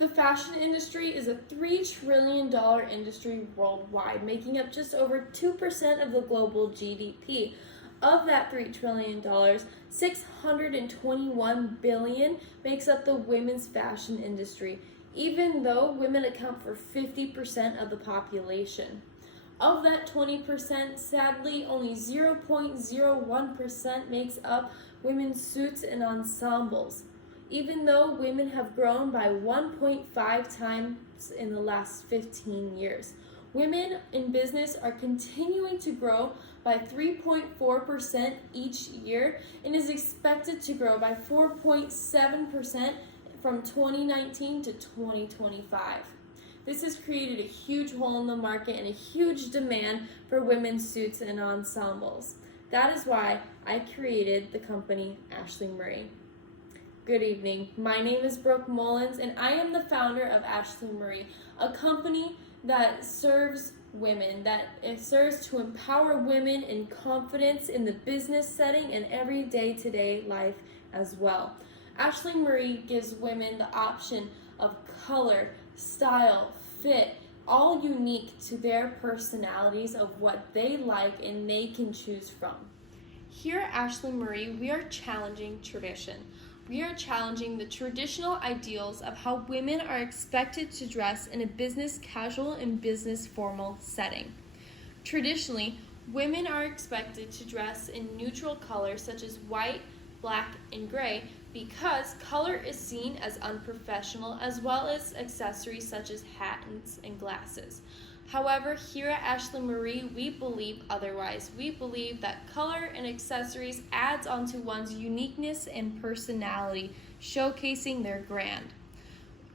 The fashion industry is a $3 trillion industry worldwide, making up just over 2% of the global GDP. Of that $3 trillion, $621 billion makes up the women's fashion industry, even though women account for 50% of the population. Of that 20%, sadly, only 0.01% makes up women's suits and ensembles. Even though women have grown by 1.5 times in the last 15 years. Women in business are continuing to grow by 3.4% each year and is expected to grow by 4.7% from 2019 to 2025. This has created a huge hole in the market and a huge demand for women's suits and ensembles. That is why I created the company Ashley Marie. Good evening. My name is Brooke Mullins, and I am the founder of Ashley Marie, a company that serves women, that it serves to empower women in confidence in the business setting and every day-to-day life as well. Ashley Marie gives women the option of color, style, fit, all unique to their personalities of what they like and they can choose from. Here at Ashley Marie, we are challenging tradition. We are challenging the traditional ideals of how women are expected to dress in a business casual and business formal setting. Traditionally, women are expected to dress in neutral colors such as white, black, and gray because color is seen as unprofessional, as well as accessories such as hats and glasses. However, here at Ashley Marie, we believe otherwise. We believe that color and accessories adds onto one's uniqueness and personality, showcasing their brand.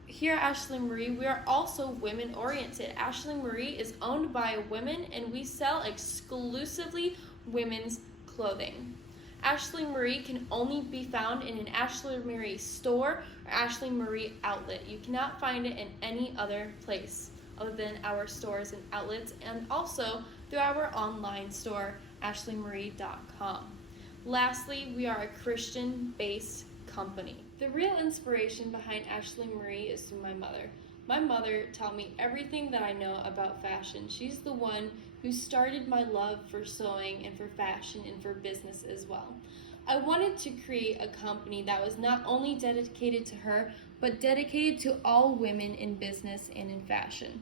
Here at Ashley Marie, we are also women-oriented. Ashley Marie is owned by women, and we sell exclusively women's clothing. Ashley Marie can only be found in an Ashley Marie store or Ashley Marie outlet. You cannot find it in any other place other than our stores and outlets, and also through our online store, ashleymarie.com. Lastly, we are a Christian-based company. The real inspiration behind Ashley Marie is through my mother. My mother taught me everything that I know about fashion. She's the one who started my love for sewing and for fashion and for business as well. I wanted to create a company that was not only dedicated to her, but dedicated to all women in business and in fashion.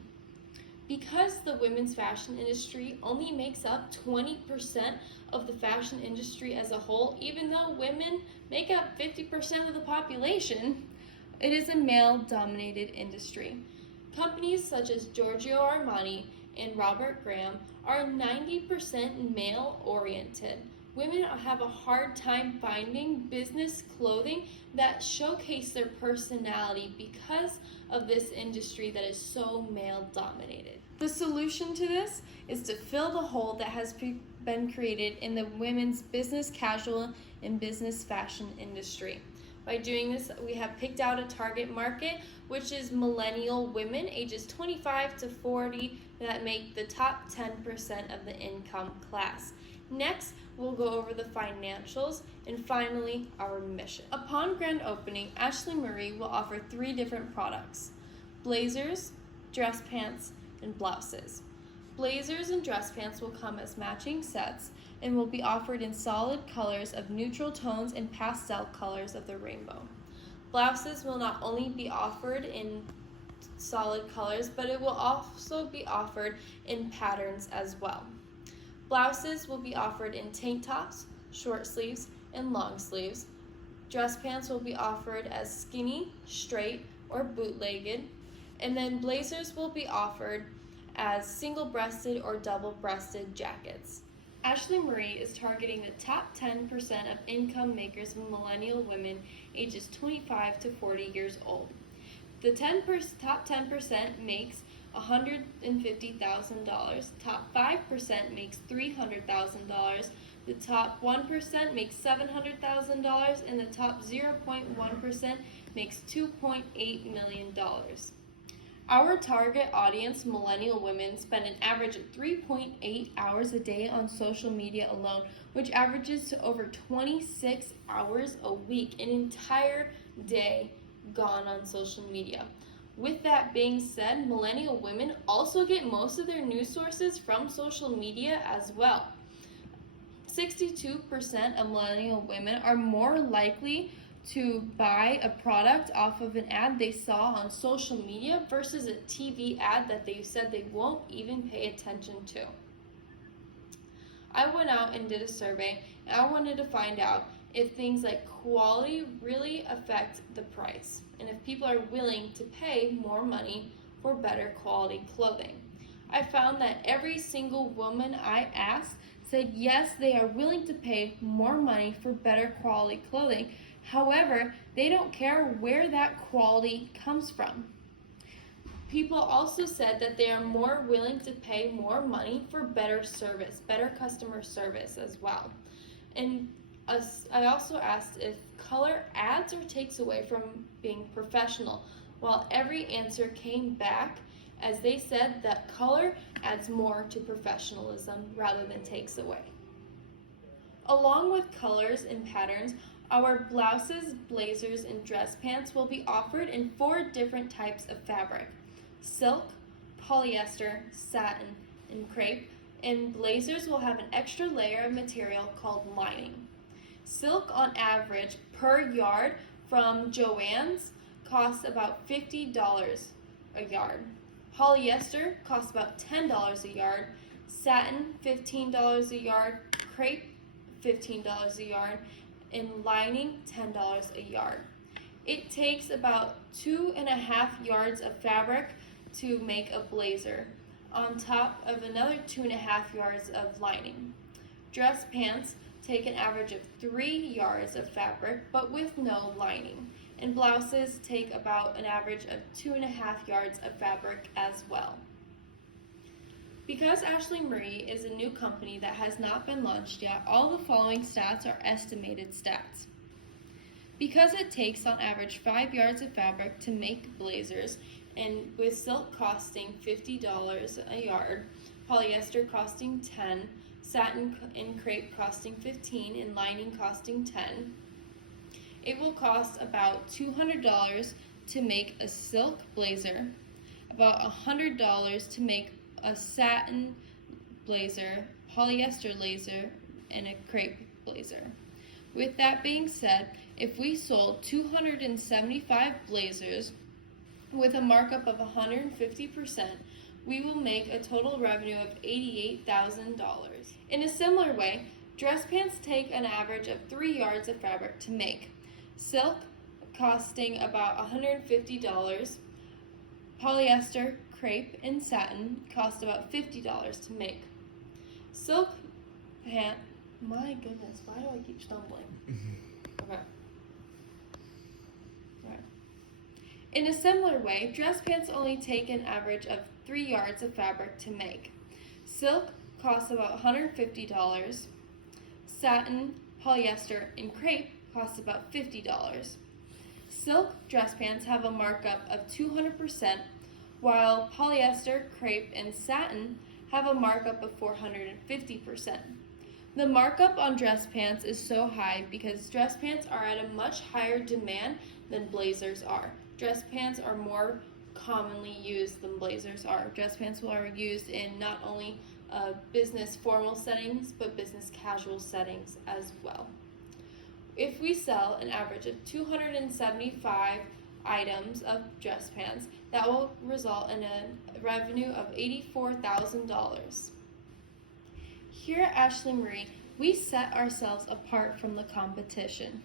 Because the women's fashion industry only makes up 20% of the fashion industry as a whole, even though women make up 50% of the population, it is a male-dominated industry. Companies such as Giorgio Armani and Robert Graham are 90% male-oriented. Women have a hard time finding business clothing that showcase their personality because of this industry that is so male-dominated. The solution to this is to fill the hole that has been created in the women's business casual and business fashion industry. By doing this, we have picked out a target market, which is millennial women ages 25 to 40 that make the top 10% of the income class. Next, we'll go over the financials, and finally, our mission. Upon grand opening, Ashley Marie will offer 3 different products: blazers, dress pants, and blouses. Blazers and dress pants will come as matching sets and will be offered in solid colors of neutral tones and pastel colors of the rainbow. Blouses will not only be offered in solid colors, but it will also be offered in patterns as well. Blouses will be offered in tank tops, short sleeves, and long sleeves. Dress pants will be offered as skinny, straight, or bootlegged. And then blazers will be offered as single-breasted or double-breasted jackets. Ashley Marie is targeting the top 10% of income makers of millennial women ages 25 to 40 years old. The top 10% makes $150,000, top 5% makes $300,000, the top 1% makes $700,000, and the top 0.1% makes $2.8 million. Our target audience, millennial women, spend an average of 3.8 hours a day on social media alone, which averages to over 26 hours a week, an entire day gone on social media. With that being said, millennial women also get most of their news sources from social media as well. 62% of millennial women are more likely to buy a product off of an ad they saw on social media versus a TV ad that they said they won't even pay attention to. I went out and did a survey, and I wanted to find out if things like quality really affect the price, and if people are willing to pay more money for better quality clothing. I found that every single woman I asked said yes, they are willing to pay more money for better quality clothing. However, they don't care where that quality comes from. People also said that they are more willing to pay more money for better service, better customer service as well. And I also asked if color adds or takes away from being professional, while every answer came back as they said that color adds more to professionalism rather than takes away. Along with colors and patterns, our blouses, blazers, and dress pants will be offered in 4 different types of fabric: silk, polyester, satin, and crepe, and blazers will have an extra layer of material called lining. Silk on average per yard from Joann's costs about $50 a yard. Polyester costs about $10 a yard, satin $15 a yard, crepe $15 a yard, and lining $10 a yard. It takes about 2.5 yards of fabric to make a blazer, on top of another 2.5 yards of lining. Dress pants take an average of 3 yards of fabric, but with no lining, and blouses take about an average of 2.5 yards of fabric as well. Because Ashley Marie is a new company that has not been launched yet, all the following stats are estimated stats. Because it takes on average 5 yards of fabric to make blazers, and with silk costing $50 a yard, polyester costing $10, satin and crepe costing $15, and lining costing $10, it will cost about $200 to make a silk blazer, about $100 to make a satin blazer, polyester blazer, and a crepe blazer. With that being said, if we sold 275 blazers with a markup of 150%, we will make a total revenue of $88,000. In a similar way, dress pants take an average of 3 yards of fabric to make. Silk costing about $150, polyester, crepe, and satin cost about $50 to make. Silk pant, my goodness, why do I keep stumbling? Okay. Alright. In a similar way, dress pants only take an average of 3 yards of fabric to make. Silk costs about $150. Satin, polyester, and crepe costs about $50. Silk dress pants have a markup of 200%, while polyester, crepe, and satin have a markup of 450%. The markup on dress pants is so high because dress pants are at a much higher demand than blazers are. Dress pants are more commonly used than blazers are. Dress pants are used in not only business formal settings, but business casual settings as well. If we sell an average of 275 items of dress pants, that will result in a revenue of $84,000. Here at Ashley Marie, we set ourselves apart from the competition.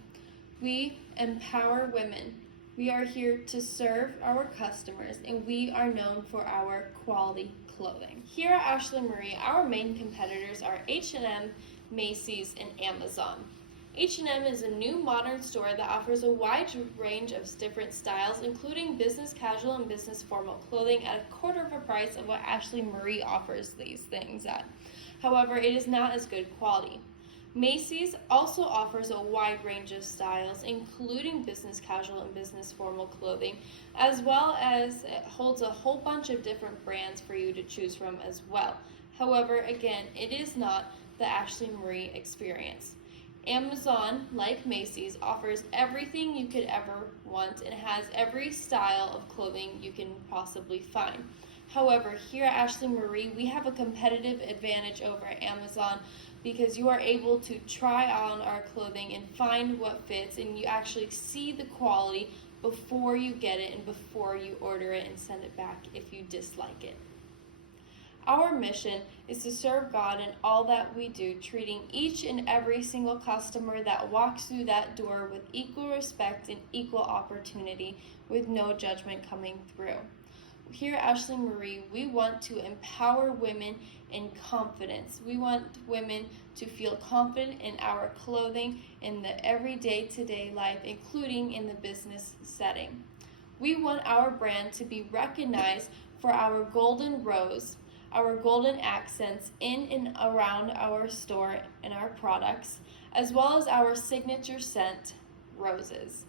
We empower women. We are here to serve our customers, and we are known for our quality clothing. Here at Ashley Marie, our main competitors are H&M, Macy's, and Amazon. H&M is a new modern store that offers a wide range of different styles, including business casual and business formal clothing at a quarter of the price of what Ashley Marie offers these things at. However, it is not as good quality. Macy's also offers a wide range of styles, including business casual and business formal clothing, as well as it holds a whole bunch of different brands for you to choose from as well. However, again, it is not the Ashley Marie experience. Amazon, like Macy's, offers everything you could ever want and has every style of clothing you can possibly find. However, here at Ashley Marie, we have a competitive advantage over Amazon because you are able to try on our clothing and find what fits, and you actually see the quality before you get it and before you order it and send it back if you dislike it. Our mission is to serve God in all that we do, treating each and every single customer that walks through that door with equal respect and equal opportunity, with no judgment coming through. Here at Ashley Marie, we want to empower women in confidence. We want women to feel confident in our clothing in the everyday to-day life, including in the business setting. We want our brand to be recognized for our golden rose, our golden accents in and around our store and our products, as well as our signature scent, roses.